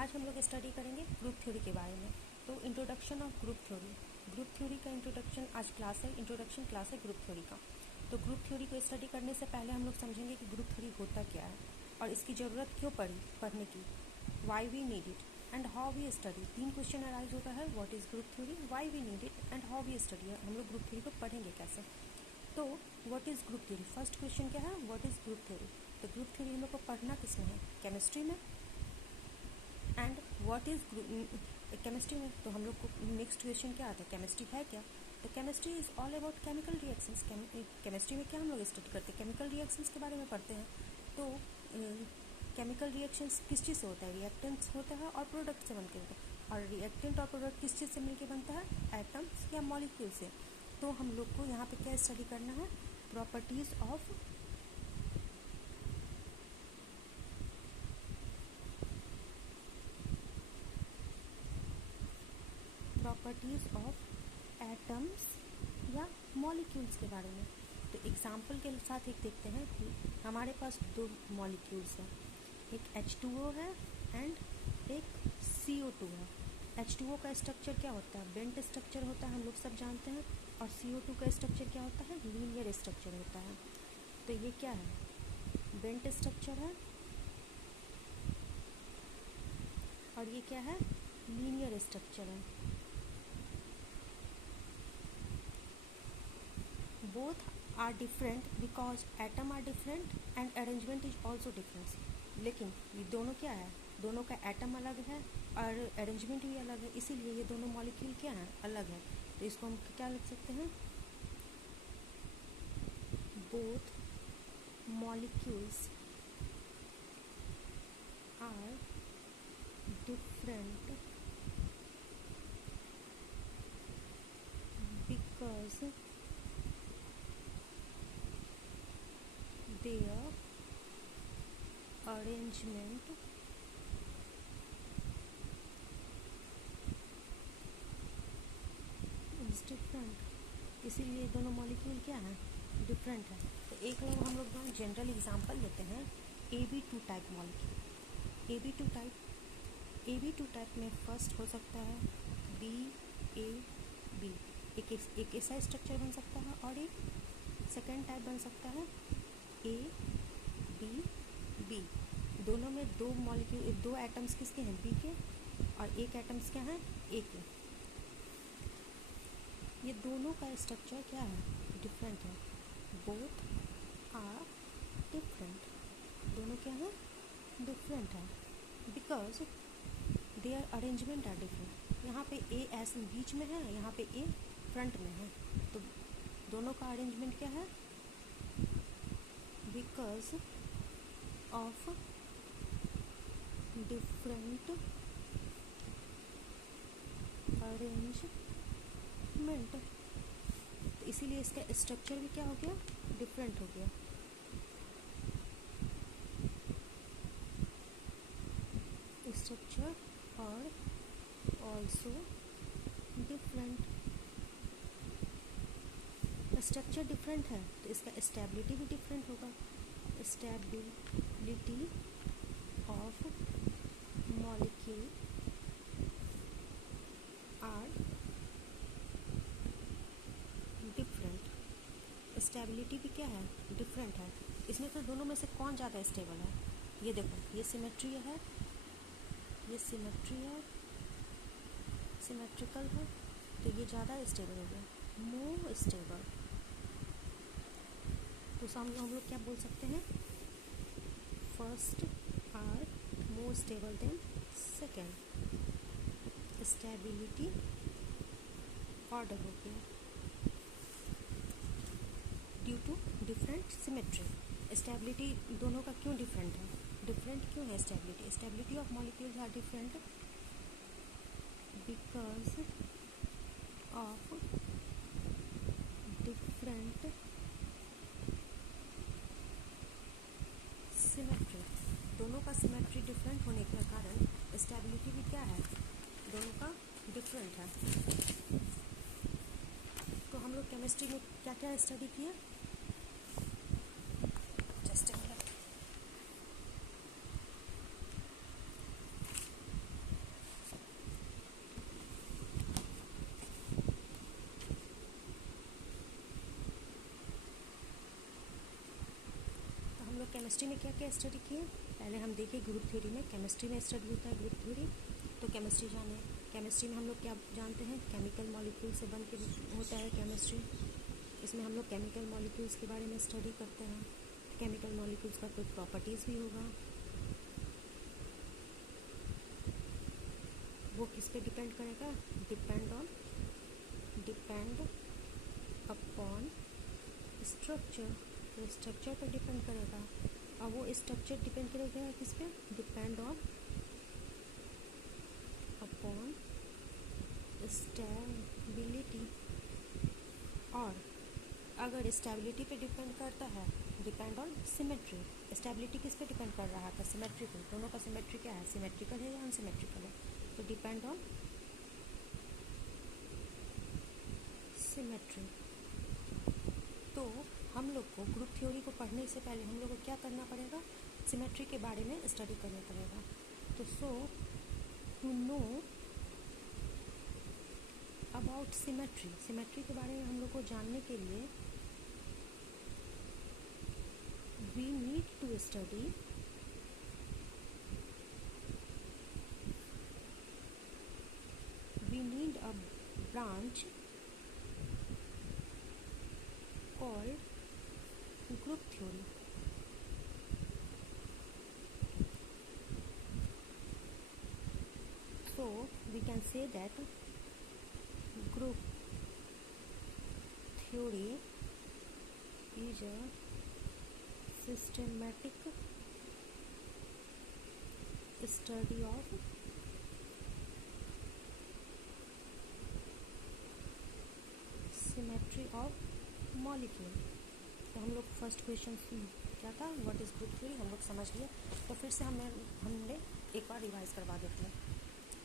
आज हम लोग स्टडी करेंगे ग्रुप थ्योरी के बारे में। तो introduction of group theory, group theory का इंट्रोडक्शन आज क्लास है, इंट्रोडक्शन क्लास है ग्रुप थ्योरी का। तो ग्रुप थ्योरी को स्टडी करने से पहले हम लोग समझेंगे कि ग्रुप थ्योरी होता क्या है और इसकी ज़रूरत क्यों पड़ी पढ़ने की, why we need it and how we study. 3 question arise होता है, what is group theory, why we need it and how we study. हम लोग ग्रुप थ्योरी को पढ़ेंगे कैसे। तो what is group theory, first question क्या है, व्हाट इज़ ग्रुप थ्योरी। तो ग्रुप थ्योरी हम लोग को पढ़ना किसमें है, केमिस्ट्री में। एंड व्हाट इज़ केमिस्ट्री में, तो हम लोग को नेक्स्ट क्वेश्चन क्या आता है, केमिस्ट्री है क्या। तो chemistry is all about chemical reactions. Chemistry में क्या हम लोग स्टडी करते हैं, केमिकल रिएक्शंस के बारे में पढ़ते हैं। तो केमिकल रिएक्शंस किस चीज़ से होता है, रिएक्टेंट्स होता है और प्रोडक्ट से बनते हैं। और रिएक्टेंट और प्रोडक्ट किस चीज़ से मिलकर बनता है, एटम्स या मॉलिक्यूल से। तो हम लोग को यहाँ पे क्या स्टडी करना है, प्रॉपर्टीज़ ऑफ एटम्स या मॉलिक्यूल्स के बारे में। तो एग्जाम्पल के साथ एक देखते हैं कि हमारे पास 2 मॉलिक्यूल्स हैं, एक H2O है एंड एक CO2 है। H2O का स्ट्रक्चर क्या होता है, बेंट स्ट्रक्चर होता है, हम लोग सब जानते हैं। और CO2 का स्ट्रक्चर क्या होता है, लीनियर स्ट्रक्चर होता है। तो ये क्या है, बेंट स्ट्रक्चर है और ये क्या है, लीनियर स्ट्रक्चर है। Both are different because atom are different and arrangement is also different। लेकिन ये दोनों क्या है, दोनों का एटम अलग है और अरेंजमेंट भी अलग है, इसीलिए ये दोनों मॉलिक्यूल क्या हैं, अलग है। तो इसको हम क्या लिख सकते हैं, both molecules are different because their arrangement is different। इसीलिए दोनों मॉलिक्यूल क्या है, डिफरेंट है। तो एक लोग हम लोग जनरल एग्जांपल लेते हैं, AB2 type molecule. AB2 type में फर्स्ट हो सकता है BAB, एक ऐसा स्ट्रक्चर बन सकता है, और एक सेकेंड टाइप बन सकता है ABB। दोनों में 2 मॉलिक्यूल, 2 एटम्स किसके हैं, B के, और एक एटम्स क्या हैं, A के। ये दोनों का स्ट्रक्चर क्या है, डिफरेंट है। बोथ आर डिफरेंट, दोनों क्या है, डिफरेंट है। Because their arrangement are different. यहाँ पे A ऐसे बीच में है, यहाँ पे A फ्रंट में है, तो दोनों का अरेंजमेंट क्या है, बिकॉज ऑफ डिफरेंट अरेंजमेंट। तो इसीलिए इसका स्ट्रक्चर भी क्या हो गया, डिफरेंट हो गया। स्ट्रक्चर और ऑल्सो डिफरेंट। स्ट्रक्चर डिफरेंट है तो इसका स्टेबिलिटी भी डिफरेंट होगा। Stability of molecule are different. Stability भी क्या है, डिफरेंट है। इसमें फिर दोनों में से कौन ज़्यादा स्टेबल है, ये देखो, ये सिमेट्री है, ये सिमेट्री है, सिमेट्रिकल है, तो ये ज़्यादा स्टेबल हो गया, मोर स्टेबल। तो हम लोग क्या बोल सकते हैं, first are more stable than second. Stability order हो गया due to different symmetry. Stability दोनों का क्यों डिफरेंट है, डिफरेंट क्यों है stability, stability of molecules are different because of different symmetry. दोनों का सिमेट्री डिफरेंट होने के कारण स्टेबिलिटी भी क्या है, दोनों का डिफरेंट है। तो हम लोग केमिस्ट्री में क्या क्या स्टडी किए, जस्ट केमिस्ट्री में क्या क्या स्टडी किए, पहले हम देखें ग्रुप थ्योरी में। केमिस्ट्री में स्टडी होता है ग्रुप थ्योरी, तो केमिस्ट्री जाने। केमिस्ट्री में हम लोग क्या जानते हैं, केमिकल मॉलिक्यूल से बन के होता है केमिस्ट्री। इसमें हम लोग केमिकल मॉलिक्यूल्स के बारे में स्टडी करते हैं। केमिकल मॉलिक्यूल्स का कोई प्रॉपर्टीज़ भी होगा, वो किस पे डिपेंड करेगा, डिपेंड अपॉन स्ट्रक्चर, तो स्ट्रक्चर पे डिपेंड करेगा। और वो स्ट्रक्चर डिपेंड करेगा किस पे, डिपेंड अपॉन स्टेबिलिटी। और अगर स्टेबिलिटी पे डिपेंड करता है, डिपेंड ऑन सिमेट्री। स्टेबिलिटी किस पे डिपेंड कर रहा था, सिमेट्री पे। दोनों का सिमेट्री क्या है, सिमेट्रिकल है या अनसिमेट्रिकल है, तो डिपेंड ऑन सिमेट्री। तो हम लोग को ग्रुप थ्योरी को पढ़ने से पहले हम लोग को क्या करना पड़ेगा, सिमेट्री के बारे में स्टडी करना पड़ेगा। तो to know about symmetry, symmetry के बारे में हम लोग को जानने के लिए we need to study we need a branch called group theory. So we can say that group theory is a systematic study of symmetry of molecule। तो हम लोग फर्स्ट क्वेश्चन क्या था, व्हाट इज़ ग्रुप थ्योरी, हम लोग समझ लिए। तो फिर से हमने एक बार रिवाइज करवा देते हैं।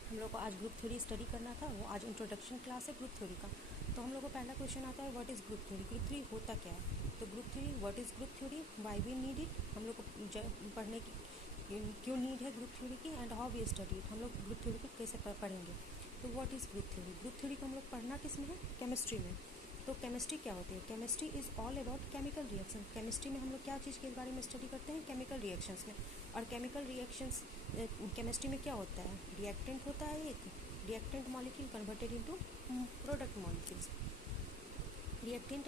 हम लोग को आज ग्रुप थ्योरी स्टडी करना था, वो आज इंट्रोडक्शन क्लास है ग्रुप थ्योरी का। तो हम लोग को पहला क्वेश्चन आता है, what is group theory, group theory होता क्या है। तो group theory, what is group theory, why we need it, हम लोग को पढ़ने की क्यों नीड है ग्रुप थ्योरी की, and how we study it, हम लोग ग्रुप थ्योरी को कैसे पढ़ेंगे। तो what is group theory, group theory को हम लोग पढ़ना किस में है, केमिस्ट्री में। तो केमिस्ट्री क्या होती है, chemistry is all about chemical reaction. Chemistry में हम लोग क्या चीज़ के बारे में स्टडी करते हैं, केमिकल रिएक्शंस में। और केमिकल रिएक्शंस केमिस्ट्री में क्या होता है, रिएक्टेंट होता है, एक reactant molecule converted into product molecules. Reactant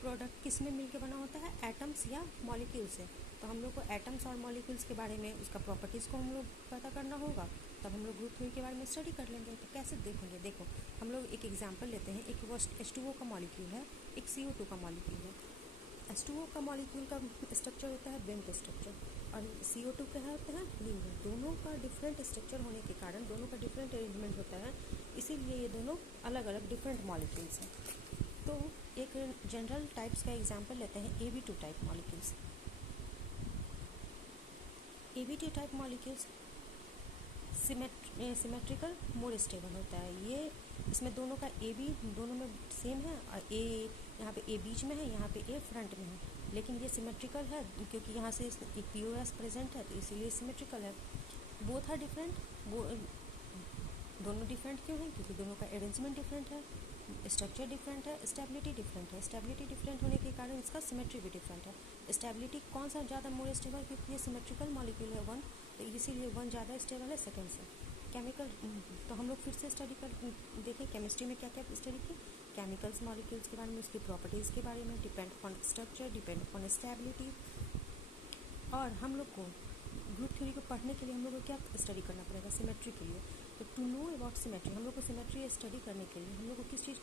product किस में मिलकर बना होता है, एटम्स या मॉलिक्यूल से। तो हम लोग को एटम्स और मॉलिक्यूल्स के बारे में, उसका प्रॉपर्टीज़ को हम लोग पता करना होगा, तब हम लोग ग्रुप थ्योरी के बारे में स्टडी कर लेंगे। तो कैसे देखेंगे, देखो हम लोग एक एग्जांपल लेते हैं। एक H2O का मॉलिक्यूल है, एक CO2 का मॉलिक्यूल है। H2O का मॉलिक्यूल का स्ट्रक्चर होता है बेंट स्ट्रक्चर, और CO2 का होता है लिनियर। दोनों का डिफरेंट स्ट्रक्चर होने के कारण दोनों का डिफरेंट अरेंजमेंट होता है, इसीलिए ये दोनों अलग अलग डिफरेंट मॉलिक्यूल्स हैं। तो एक जनरल टाइप्स का एग्जांपल लेते हैं, AB2 type molecules. AB2 type molecules symmetrical more stable होता है। ये इसमें दोनों का AB दोनों में सेम है, और A यहाँ पे A बीच में है, यहाँ पे A फ्रंट में है, लेकिन ये सिमेट्रिकल है क्योंकि यहाँ से एक POS प्रेजेंट है, तो इसीलिए सिमेट्रिकल है। बोथ आर डिफरेंट, वो दोनों डिफरेंट क्यों है, क्योंकि दोनों का अरेंजमेंट डिफरेंट है, स्ट्रक्चर डिफरेंट है, स्टेबिलिटी डिफरेंट है। स्टेबिलिटी डिफरेंट होने के कारण इसका सिमेट्री भी डिफरेंट है। स्टेबिलिटी कौन सा ज़्यादा मोर स्टेबल, क्योंकि ये सिमेट्रिकल मॉलिक्यूल है वन, तो इसीलिए वन ज़्यादा स्टेबल है सेकेंड से। केमिकल, तो हम लोग फिर से स्टडी कर देखें केमिस्ट्री में क्या क्या स्टडी की, केमिकल्स मॉलिक्यूल्स के बारे में, उसकी प्रॉपर्टीज़ के बारे में, depend upon structure, depend upon stability. और हम लोग को ग्रुप थ्योरी को पढ़ने के लिए हम लोग को क्या स्टडी करना पड़ेगा, सिमेट्री के लिए। तो टू नो अबाउट सिमेट्री, हम लोग को सिमेट्री स्टडी करने के लिए हम लोग को किस चीज़,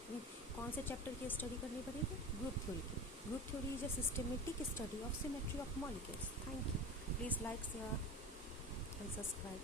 कौन से चैप्टर की स्टडी करनी पड़ेगी, ग्रुप थ्योरी की। Group theory is a systematic study of symmetry of molecules. Thank you, please like, share and subscribe.